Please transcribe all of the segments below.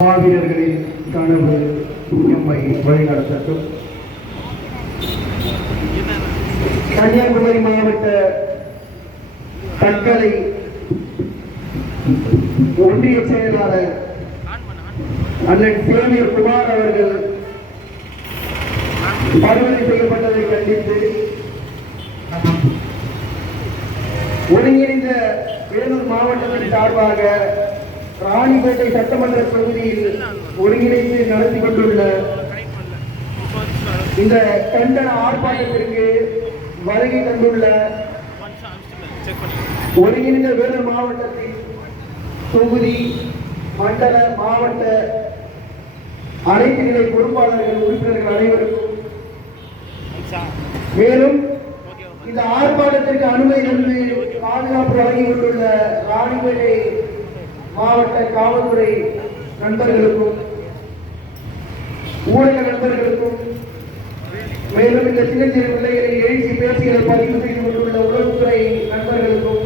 மாவீரர்களின் கனவு எம்மை வழிநடத்தட்டும். கன்னியாகுமரி மாவட்ட தக்கலை ஒன்றிய செயலாளர் அண்ணன் சேமியர் குமார் அவர்கள் படுகொலை செய்யப்பட்டதை கண்டித்து ஒருங்கிணைந்த வேலூர் மாவட்டத்தின் சார்பாக ராணிப்பேட்டை சட்டமன்ற தொகுதியில் ஒருங்கிணைந்து நடத்தி கொண்டுள்ள இந்த கண்டன ஆர்ப்பாட்டத்திற்கு வருகை தந்துள்ள ஒருங்கிணைந்த வேலூர் மாவட்டத்தின் தொகுதி மண்டல மாவட்ட அனைத்து நிலை பொறுப்பாளர்கள் உறுப்பினர்கள் அனைவருக்கும் மேலும் இந்த ஆர்ப்பாட்டத்திற்கு அனுமதி தந்து பாதுகாப்பு வழங்கி கொண்டுள்ள ராணிப்பேட்டை மாவட்ட காவல்துறை நண்பர்களுக்கும் ஊடக நண்பர்களுக்கும் மேலும் இந்த சின்ன சிறு பிள்ளைகளை எழுச்சி பேச்சுகளை பதிவு செய்து கொண்டுள்ள உளவுத்துறை நண்பர்களுக்கும்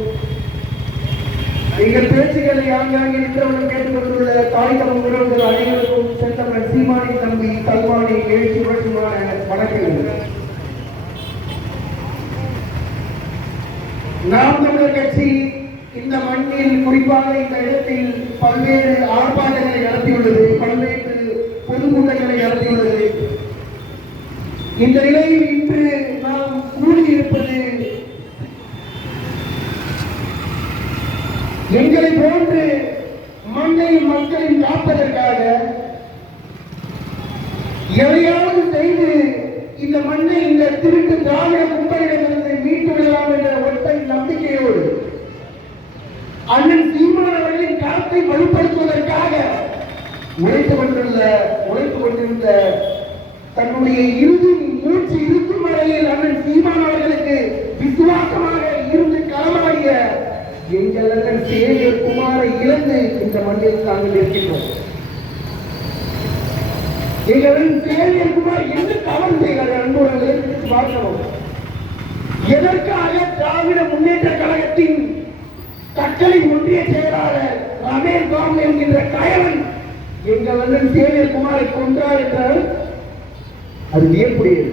எங்கள் பேச்சுக்களை ஆங்காங்கே நின்றவர்கள் கேட்டுக் கொண்டுள்ள தாய் தமிழ் உறவுகள் அனைவருக்கும் செந்தமன் சீமானி தம்பி சல்மானி எழுச்சி புரட்சிமான வணக்கங்கள். நாம் தமிழர் கட்சி இந்த மண்ணில் குறிப்பாக இந்த இடத்தில் பல்வேறு ஆர்ப்பாட்டங்களை நடத்தியுள்ளது பல்வேறு பொதுக்கூட்டங்களை நடத்தியுள்ளது. இந்த நிலையில் இன்று நாம் கூடியிருப்பது எங்களை போன்று மண்ணையும் மக்களையும் காப்பதற்காக எதையாவது செய்து இந்த மண்ணை இந்த திருட்டு அண்ணன் சீமான் அவர்களின் கருத்தை வலுப்படுத்துவதற்காக உழைத்து கொண்டுள்ள உழைத்து கொண்டிருந்த தன்னுடைய இறுதி மூச்சு இருக்கும் வரையில் அண்ணன் சீமான் அவர்களுக்கு விசுவாசமாக இருந்து களமாடிய எங்கள் அண்ணன் சேவியர் குமாரை இழந்து இந்த மண்ணில் நாங்கள் இருக்கின்றோம் எங்களின் சேவியர் குமார் என்ன தவறு செய்கிறார் அன்புறங்களை பார்க்கிறோம் எதற்காக திராவிட முன்னேற்ற கழக தக்கலை ஒன்றிய செயலாளர் ரமேஷ் பாம் என்கின்ற கயவன் எங்கள் அண்ணன் சேவியர் குமாரை கொன்றார் என்றால் அது வியப்புடையது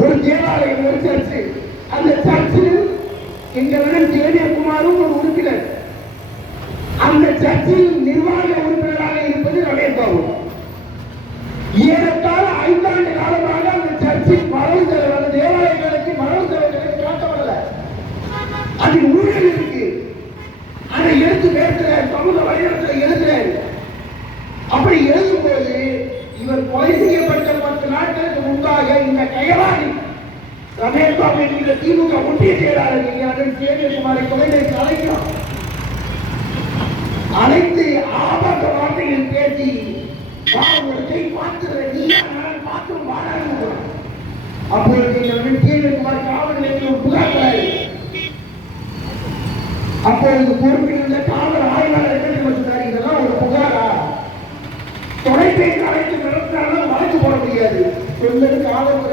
ஒரு தேவாலயம் ஒரு சர்ச்சு அந்த சர்ச்சில் எங்கள் அண்ணன் சேவியர் குமாரும் ஒரு உறுப்பினர். அந்த சர்ச்சில் நிர்வாக உறுப்பினராக இருப்பது ரமேஷ் பாபு. ஏறத்தாழ ஐந்தாண்டு காலமாக இவர் பத்து நாட்களுக்கு முன்பாக இந்த கயவாணி ரமேஷ் பாபு என்கிற திமுக ஒன்றிய செயலாளர் அண்ணன் சேவியகுமாரை கொலை செய்து அழைக்கிறோம் அனைத்து ஆபாச வார்த்தைகள் பேசி வா ஒரு கை பார்த்து நீ நான் பார்த்து வாடான்னு அப்பொழுது எங்கள் சேவியகுமார் காவல் நிலையம் புகார் அப்பொழுது பொறுப்பில் இருந்த காவல் ஆய்வாளர்கள் என்ன தெரியுமா சொன்னார் இதெல்லாம் ஒரு புகாரா தொலைபேசி அழைத்து நடத்தினாலும் வழக்கு போட முடியாது சொன்னது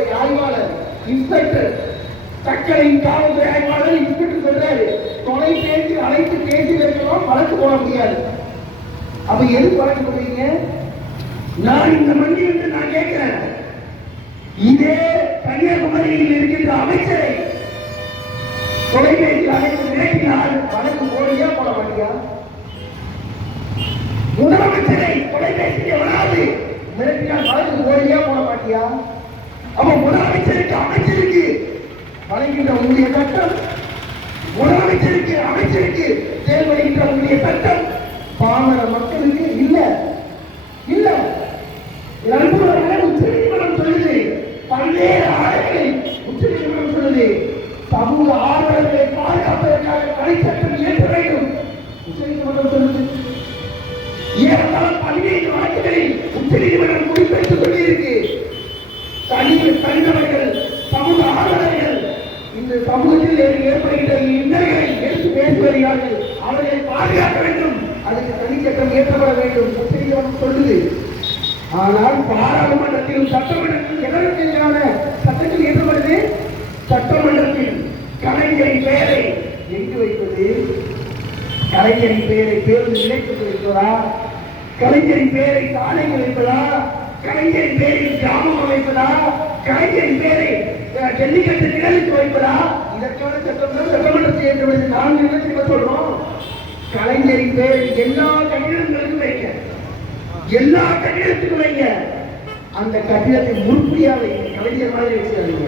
காவல்துறை ஆய்வாளர் இன்ஸ்பெக்டர் சக்கரையின் காவல்துறை ஆய்வாளர் இன்ஸ்பெக்டர் சொல்றாரு தொலைபேசி அழைத்து பேசியிருக்கலாம் வழக்கு போட முடியாது. அப்ப எது வழக்கு போறீங்க நான் இந்த மண்டி என்று நான் கேட்கிறேன். இதே கன்னியாகுமரியில் இருக்கின்ற அமைச்சரை தொலைபேசி அழைத்து மிரட்டினால் வழக்கு போடியா போட மாட்டியா? முதலமைச்சரை தொலைபேசியில் எவனாவது மிரட்டினால் வழக்கு போடியா போட மாட்டியா? அப்ப முதலமைச்சருக்கு அமைச்சருக்கு வழங்குகின்ற உங்களுடைய சட்டம் முதலமைச்சருக்கு அமைச்சருக்கு செயல்படுகின்ற உங்களுடைய சட்டம் பாமர மக்களுக்கு இல்ல. இல்ல. நண்பர்களே உச்சநீதிமன்றம் சொல்லுது. பல்வேறு ஆணைகளில் உச்சநீதிமன்றம் சொல்லுது. சமூக ஆர்வலர்களை பாதுகாப்பதற்காக தடை சட்டம் இயற்ற வேண்டும். உச்சநீதிமன்றம் சொல்லுது. ஏறத்தாழ பதினைந்து வழக்குகளில் உச்சநீதிமன்றம் குறிப்பிட்டு சொல்லியிருக்கு தனி தனிநபர்கள் சமூக ஆர்வலர்கள் இந்த சமூகத்தில் ஏற்படுகின்ற இன்னல்களை எடுத்து பேசுகிறார்கள் அவர்களை பாதுகாக்க வேண்டும். அதுக்கு தனிச்சட்டம் ஏற்றப்பட வேண்டும். உச்சநீதிமன்றம் சொல்லுது. ஆனால் பாராளுமன்றத்திலும் சட்டமன்றத்திலும் எதற்கு எதிரான சட்டத்தில் இயற்றப்படுது சட்டமன்றத்தில் கலைஞரின் பெயரை எங்கு வைப்பது? கலைஞரின் பெயரை பேருந்து நினைத்து வைப்பதா கலைஞரின் பெயரை தானே கலைஞரின் பேரில் கிராமம் அமைப்பதா? கலைஞரின் பேரை ஜல்லிக்கட்டு நிழலுக்கு வைப்பதா? இதற்கான சட்டம் சட்டமன்றத்தை என்று ஏற்றப்பட்டது நான்கு இடத்தில் இப்ப சொல்றோம்? கலைஞரின் பேரில் எல்லா கட்டிடங்களுக்கும் வைங்க. எல்லா கட்டிடத்துக்கும் வைங்க. அந்த கட்டிடத்தை முழுமையா கலைஞர் மாதிரி வச்சுக்காதீங்க.